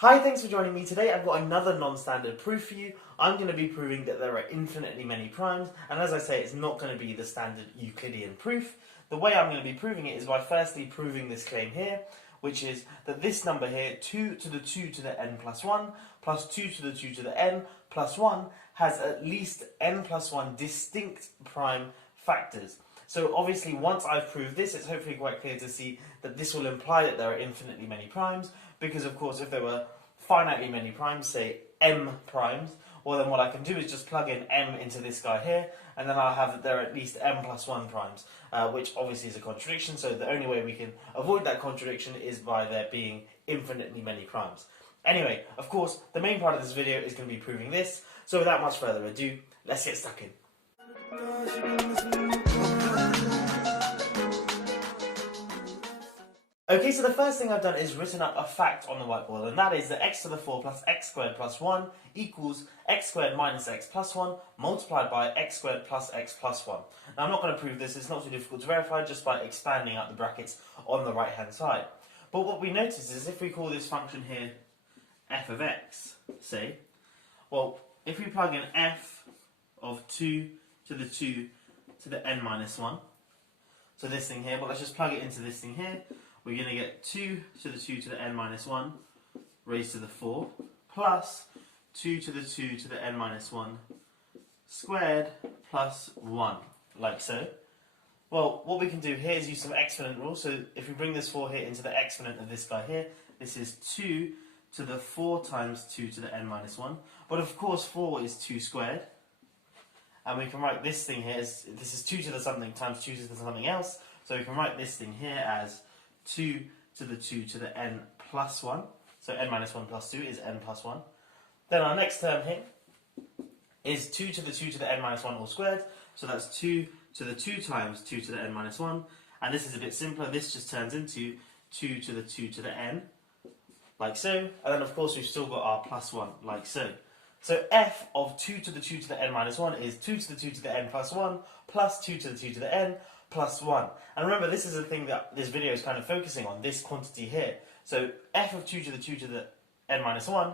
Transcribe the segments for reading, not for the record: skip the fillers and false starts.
Hi, thanks for joining me today. I've got another non-standard proof for you. I'm going to be proving that there are infinitely many primes, and as I say, it's not going to be the standard Euclidean proof. The way I'm going to be proving it is by firstly proving this claim here, which is that this number here, 2 to the 2 to the n plus 1, plus 2 to the 2 to the n plus 1, has at least n plus 1 distinct prime factors. So obviously once I've proved this, it's hopefully quite clear to see that this will imply that there are infinitely many primes, because of course if there were finitely many primes, say m primes, well then what I can do is just plug in m into this guy here, and then I'll have that there are at least m plus 1 primes, which obviously is a contradiction, so the only way we can avoid that contradiction is by there being infinitely many primes. Anyway, of course, the main part of this video is going to be proving this, so without much further ado, let's get stuck in. Okay, so the first thing I've done is written up a fact on the whiteboard, and that is that x to the 4 plus x squared plus 1 equals x squared minus x plus 1 multiplied by x squared plus x plus 1. Now I'm not going to prove this, it's not too difficult to verify just by expanding out the brackets on the right hand side. But what we notice is if we call this function here f of x, say, well, if we plug in f of 2 to the 2 to the n minus 1, so this thing here, well let's just plug it into this thing here, we're going to get 2 to the 2 to the n minus 1 raised to the 4 plus 2 to the 2 to the n minus 1 squared plus 1, like so. Well, what we can do here is use some exponent rule, so if we bring this 4 here into the exponent of this guy here, this is 2 to the 4 times 2 to the n minus 1, but of course 4 is 2 squared, and we can write this thing here as, this is 2 to the something times 2 to the something else, so we can write this thing here as 2 to the 2 to the n plus 1, so n minus 1 plus 2 is n plus 1. Then our next term here is 2 to the 2 to the n minus 1 all squared, so that's 2 to the 2 times 2 to the n minus 1, and this is a bit simpler, this just turns into 2 to the 2 to the n, like so, and then of course we've still got our plus 1, like so. So f of 2 to the 2 to the n minus 1 is 2 to the 2 to the n plus 1 plus 2 to the 2 to the n plus 1. And remember, this is the thing that this video is kind of focusing on, this quantity here. So f of 2 to the 2 to the n minus 1,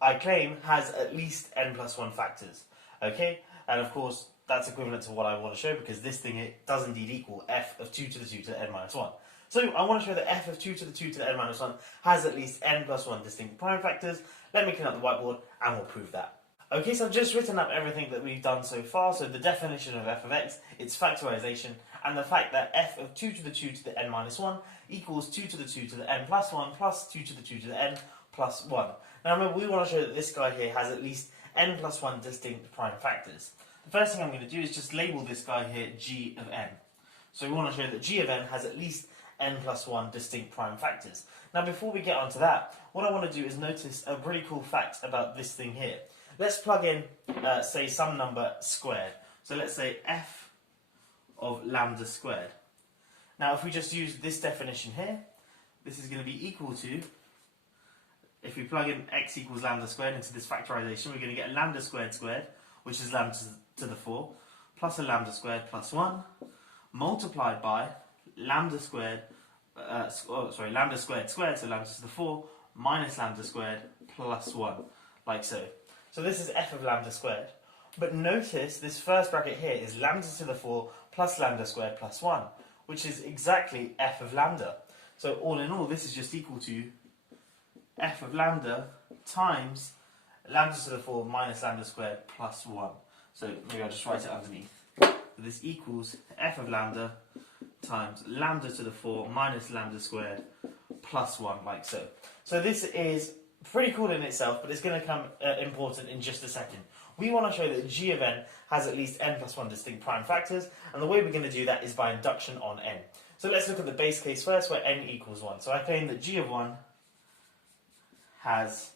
I claim, has at least n plus 1 factors. Okay? And of course, that's equivalent to what I want to show, because this thing here does indeed equal f of 2 to the 2 to the n minus 1. So I want to show that f of 2 to the 2 to the n minus 1 has at least n plus 1 distinct prime factors. Let me clean up the whiteboard and we'll prove that. Okay, so I've just written up everything that we've done so far. So the definition of f of x, its factorization, and the fact that f of 2 to the 2 to the n minus 1 equals 2 to the 2 to the n plus 1 plus 2 to the 2 to the n plus 1. Now remember, we want to show that this guy here has at least n plus 1 distinct prime factors. The first thing I'm going to do is just label this guy here g of n. So we want to show that g of n has at least n plus 1 distinct prime factors. Now before we get onto that, what I want to do is notice a really cool fact about this thing here. Let's plug in, say, some number squared. So let's say f of lambda squared. Now if we just use this definition here, this is going to be equal to, if we plug in x equals lambda squared into this factorization, we're going to get lambda squared squared, which is lambda to the 4, plus a lambda squared plus 1, multiplied by lambda squared, lambda squared squared, so lambda to the 4, minus lambda squared plus 1, like so. So this is f of lambda squared. But notice this first bracket here is lambda to the 4 plus lambda squared plus 1, which is exactly f of lambda. So all in all, this is just equal to f of lambda times lambda to the 4 minus lambda squared plus 1. So maybe I'll just write it underneath. So this equals f of lambda times lambda to the 4 minus lambda squared plus 1, like so. So this is pretty cool in itself, but it's going to become important in just a second. We want to show that g of n has at least n plus 1 distinct prime factors, and the way we're going to do that is by induction on n. So let's look at the base case first, where n equals 1. So I claim that g of 1 has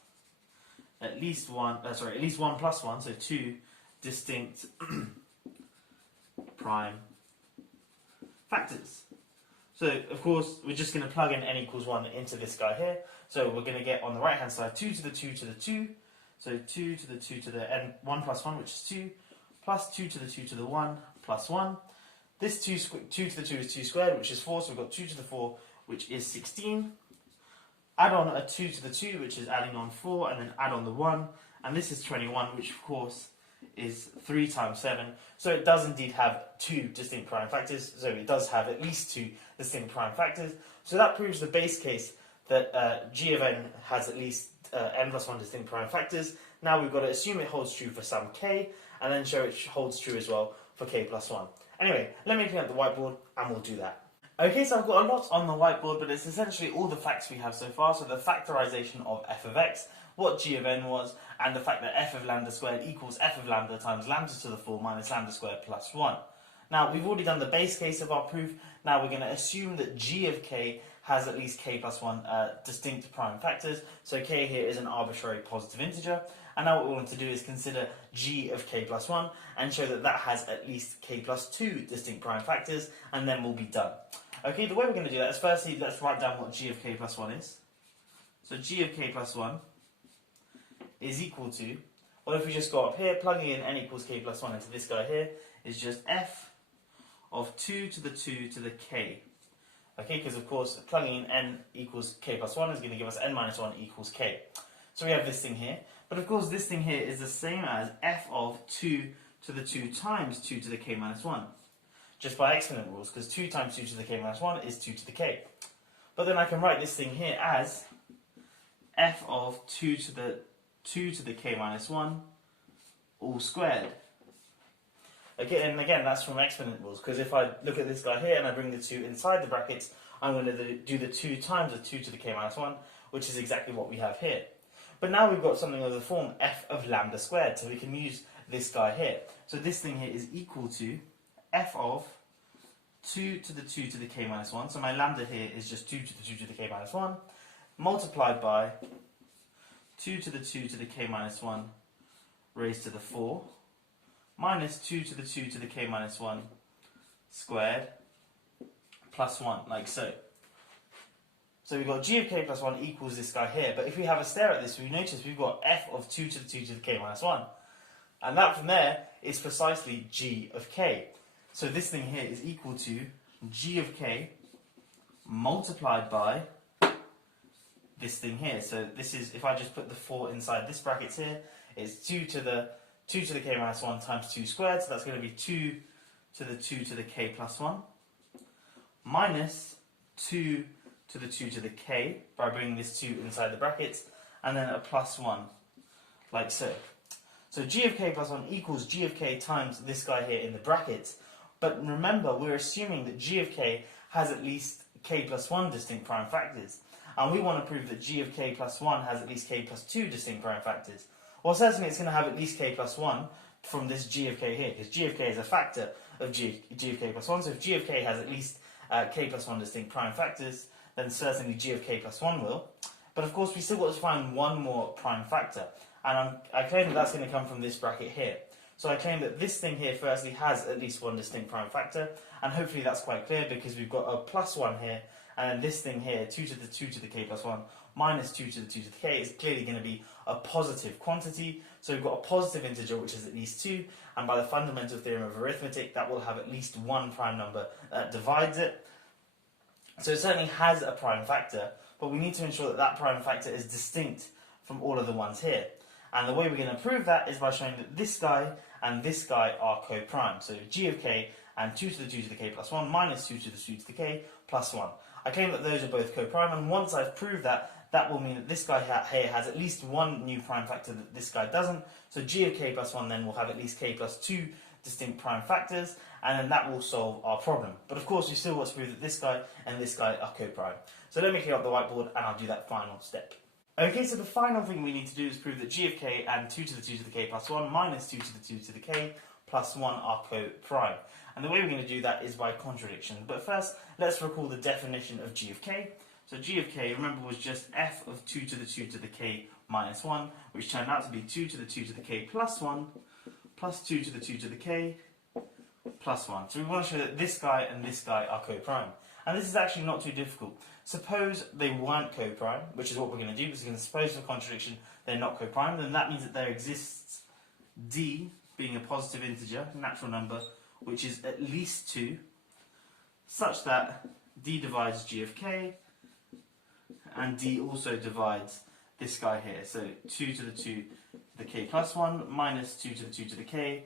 at least 1 plus 1, so 2 distinct prime factors. So, of course, we're just going to plug in n equals 1 into this guy here. So we're going to get on the right hand side 2 to the 2 to the 2. So 2 to the 2 to the n, 1 plus 1, which is 2, plus 2 to the 2 to the 1, plus 1. This 2 to the 2 is 2 squared, which is 4, so we've got 2 to the 4, which is 16, add on a 2 to the 2, which is adding on 4, and then add on the 1, and this is 21, which of course is 3 times 7, so it does indeed have 2 distinct prime factors, so it does have at least 2 distinct prime factors. So that proves the base case that g of n has at least n plus 1 distinct prime factors. Now we've got to assume it holds true for some k, and then show it holds true as well for k plus 1. Anyway, let me clean up the whiteboard, and we'll do that. Okay, so I've got a lot on the whiteboard, but it's essentially all the facts we have so far. So the factorization of f of x, what g of n was, and the fact that f of lambda squared equals f of lambda times lambda to the 4 minus lambda squared plus 1. Now, we've already done the base case of our proof. Now we're going to assume that g of k has at least k plus 1 distinct prime factors. So k here is an arbitrary positive integer. And now what we want to do is consider g of k plus 1 and show that that has at least k plus 2 distinct prime factors, and then we'll be done. Okay, the way we're going to do that is firstly, let's write down what g of k plus 1 is. So g of k plus 1 is equal to, well, if we just go up here, plugging in n equals k plus 1 into this guy here, is just f of 2 to the 2 to the k. Okay, because of course, plugging in n equals k plus 1 is going to give us n minus 1 equals k. So we have this thing here. But of course, this thing here is the same as f of 2 to the 2 times 2 to the k minus 1. Just by exponent rules, because 2 times 2 to the k minus 1 is 2 to the k. But then I can write this thing here as f of 2 to the k minus 1 all squared. Okay, and again, that's from exponent rules, because if I look at this guy here and I bring the 2 inside the brackets, I'm going to do the 2 times the 2 to the k minus 1, which is exactly what we have here. But now we've got something of the form f of lambda squared, so we can use this guy here. So this thing here is equal to f of 2 to the 2 to the k minus 1, so my lambda here is just 2 to the 2 to the k minus 1, multiplied by 2 to the 2 to the k minus 1 raised to the 4, minus 2 to the 2 to the k minus 1 squared, plus 1, like so. So we've got g of k plus 1 equals this guy here, but if we have a stare at this, we notice we've got f of 2 to the 2 to the k minus 1. And that from there is precisely g of k. So this thing here is equal to g of k multiplied by this thing here. So this is, if I just put the 4 inside this bracket here, it's 2 to the k minus 1 times 2 squared, so that's going to be 2 to the 2 to the k plus 1, minus 2 to the 2 to the k, by bringing this 2 inside the brackets, and then a plus 1, like so. So g of k plus 1 equals g of k times this guy here in the brackets, but remember, we're assuming that g of k has at least k plus 1 distinct prime factors, and we want to prove that g of k plus 1 has at least k plus 2 distinct prime factors. Well, certainly it's going to have at least k plus 1 from this g of k here, because g of k is a factor of g of k plus 1, so if g of k has at least k plus 1 distinct prime factors, then certainly g of k plus 1 will. But of course, we still got to find one more prime factor, and I claim that that's going to come from this bracket here. So I claim that this thing here firstly has at least one distinct prime factor, and hopefully that's quite clear because we've got a plus 1 here, and then this thing here, 2 to the 2 to the k plus 1 minus 2 to the 2 to the k, is clearly going to be a positive quantity. So we've got a positive integer which is at least 2, and by the fundamental theorem of arithmetic, that will have at least one prime number that divides it. So it certainly has a prime factor, but we need to ensure that that prime factor is distinct from all of the ones here. And the way we're going to prove that is by showing that this guy and this guy are co-prime. So g of k and 2 to the 2 to the k plus 1 minus 2 to the 2 to the k plus 1. I claim that those are both co-prime, and once I've proved that, that will mean that this guy here has at least one new prime factor that this guy doesn't. So g of k plus 1 then will have at least k plus 2 distinct prime factors, and then that will solve our problem. But of course, we still want to prove that this guy and this guy are co-prime. So let me clear up the whiteboard and I'll do that final step. Okay, so the final thing we need to do is prove that g of k and 2 to the 2 to the k plus 1 minus 2 to the 2 to the k plus 1 are co-prime. And the way we're going to do that is by contradiction. But first, let's recall the definition of g of k. So g of k, remember, was just f of 2 to the 2 to the k minus 1, which turned out to be 2 to the 2 to the k plus 1, plus 2 to the 2 to the k plus 1. So we want to show that this guy and this guy are co-prime. And this is actually not too difficult. Suppose they weren't co-prime, which is what we're going to do, because we're going to suppose for contradiction they're not co-prime, then that means that there exists d, being a positive integer, natural number, which is at least 2, such that d divides g of k, and D also divides this guy here. So 2 to the 2 to the k plus 1 minus 2 to the 2 to the k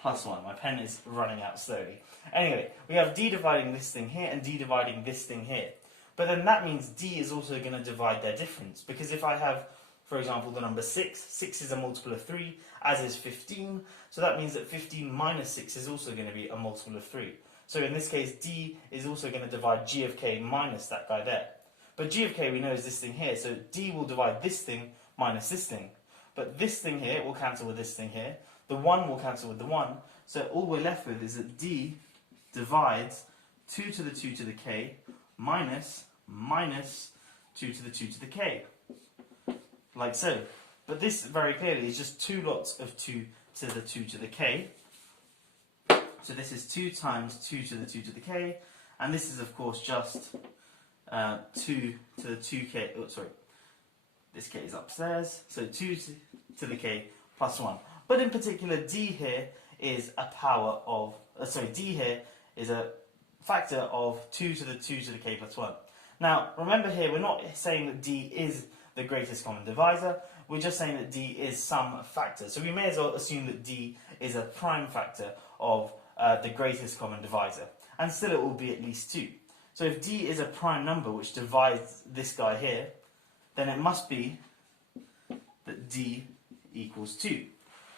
plus 1. My pen is running out slowly. Anyway, we have D dividing this thing here and D dividing this thing here. But then that means D is also going to divide their difference, because if I have, for example, the number 6, 6 is a multiple of 3, as is 15, so that means that 15 minus 6 is also going to be a multiple of 3. So in this case, D is also going to divide G of k minus that guy there. But G of k we know is this thing here, so D will divide this thing minus this thing. But this thing here will cancel with this thing here, the 1 will cancel with the 1, so all we're left with is that D divides 2 to the 2 to the k minus 2 to the 2 to the k. Like so. But this very clearly is just 2 lots of 2 to the 2 to the k. So this is 2 times 2 to the 2 to the k, and this is of course just 2 to the 2k, oh sorry, this k is upstairs, so 2 to the k plus 1. But in particular, D here is a power of, D here is a factor of 2 to the 2 to the k plus 1. Now, remember here, we're not saying that D is the greatest common divisor, we're just saying that D is some factor. So we may as well assume that D is a prime factor of the greatest common divisor. And still it will be at least 2. So if D is a prime number which divides this guy here, then it must be that D equals 2.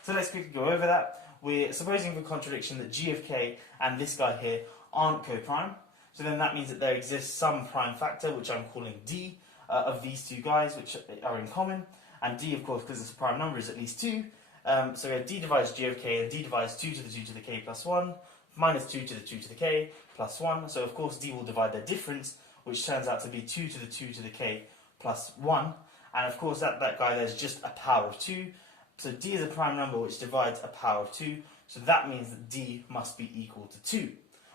So let's quickly go over that. We're supposing for contradiction that G of k and this guy here aren't co-prime. So then that means that there exists some prime factor, which I'm calling D, of these two guys, which are in common. And D, of course, because it's a prime number, is at least 2. So we have D divides G of k, and D divides 2 to the 2 to the k plus 1, minus 2 to the 2 to the k plus 1. So of course D will divide their difference, which turns out to be 2 to the 2 to the k plus 1. And of course that guy there is just a power of 2. So D is a prime number which divides a power of 2. So that means that D must be equal to 2.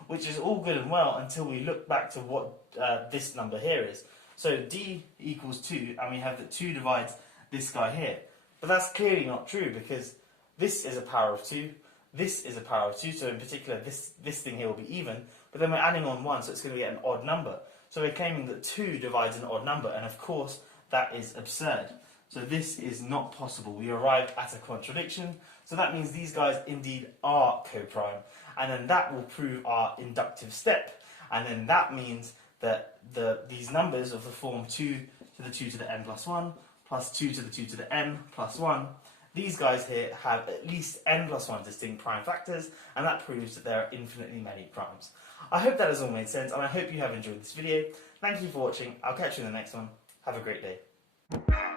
Which is all good and well until we look back to what this number here is. So D equals 2, and we have that 2 divides this guy here. But that's clearly not true, because this is a power of 2, this is a power of 2, so in particular this thing here will be even, but then we're adding on 1, so it's going to get an odd number. So we're claiming that 2 divides an odd number, and of course that is absurd. So this is not possible. We arrived at a contradiction, so that means these guys indeed are co-prime, and then that will prove our inductive step, and then that means that these numbers of the form 2 to the 2 to the n plus 1 plus 2 to the 2 to the n plus 1, these guys here have at least n plus 1 distinct prime factors, and that proves that there are infinitely many primes. I hope that has all made sense, and I hope you have enjoyed this video. Thank you for watching. I'll catch you in the next one. Have a great day.